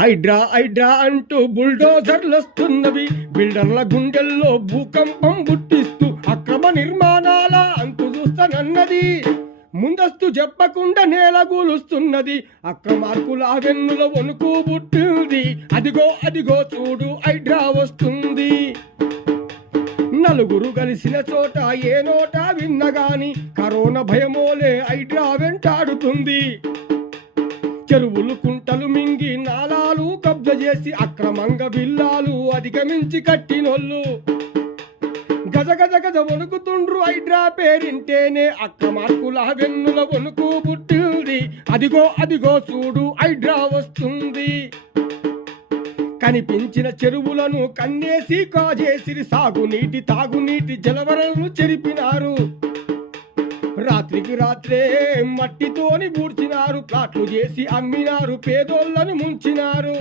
హైడ్రా హైడ్రా అంటూ బుల్డోజర్లు వస్తున్నవి. బిల్డర్ల గుండెల్లో భూకంపం పుట్టిస్తూ అక్రమ నిర్మాణాల అంతు చూస్తానన్నది. ముందస్తు చెప్పకుండా నేల కూలుస్తున్నది. అక్రమార్కుల వెన్నుల వణుకు పుట్టింది. అదిగో అదిగో చూడు హైడ్రా వస్తుంది. నలుగురు కలిసిన చోట ఏ నోట విన్నగాని కరోనా భయమోలే హైడ్రా వెంటాడుతుంది. చెరువులు కుంటలు మింగి నాలాలు కబ్జ చేసి అక్రమంగా బిల్లాలు అధిగమించి కట్టినోళ్ళు గజ గజ గజ వణుకుతుండ్రు. హైడ్రా పేరింటేనే అక్రమార్కుల వెన్నుల వణుకు పుట్టింది. అదిగో అదిగో చూడు హైడ్రా వస్తుంది. కనిపించిన చెరువులను కన్నేసి కాజేసిరి. సాగునీటి తాగునీటి జలవనరులు చెరిపినారు. రాత్రికి రాత్రే మట్టితోని పూడ్చినారు. ప్లాట్లు చేసి అమ్మినారు. పేదోళ్లను ముంచినారు.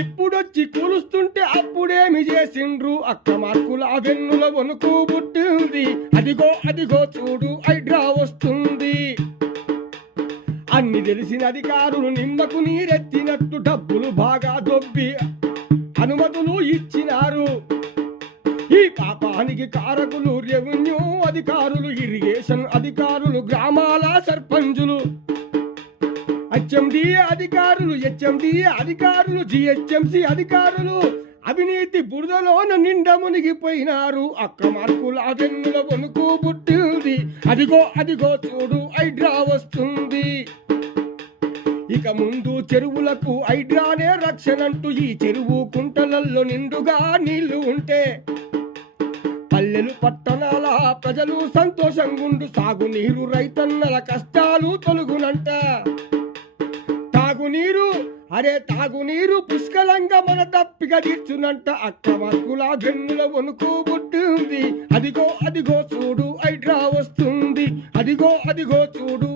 ఇప్పుడొచ్చి కూలుస్తుంటే అప్పుడేమి చేసిండ్రు. అక్రమార్కుల వెన్నుల వణుకు పుట్టింది. అదిగో అదిగో చూడు హైడ్రా వస్తుంది. అన్ని తెలిసిన అధికారులు నిమ్మకు నీరెత్తినట్టు డబ్బులు బాగా దొబ్బి అనుమతులు ఇచ్చినారు. ఈ పాపానికి కారకులు రెవెన్యూ అధికారులు, ఇరిగేషన్ అధికారులు, గ్రామాల సర్పంచులు, హెచ్ఎండిఏ అధికారులు, హెచ్ఎండిఏ అధికారులు, జిహెచ్ఎంసి అధికారులు అవినీతి బురదలోన నిండా మునిగిపోయినారు. అక్రమార్కుల వెన్నుల వణుకు పుట్టింది. అదిగో అదిగో చూడు హైడ్రా వస్తుంది. ఇక ముందు చెరువులకు హైడ్రానే రక్షణంటూ ఈ చెరువు కుంటలల్లో నిండుగా నీళ్లు ఉంటే పల్లెలు పట్టణాల ప్రజలు సంతోషంగుండు. సాగునీరు రైతన్నల కష్టాలు తొలుగునంట. తాగునీరు పుష్కలంగా మన తప్పిక తీర్చునంట. అక్రమార్కుల వెన్నుల వణుకు పుట్టింది. అదిగో అదిగో చూడు హైడ్రా వస్తుంది. అదిగో అదిగో చూడు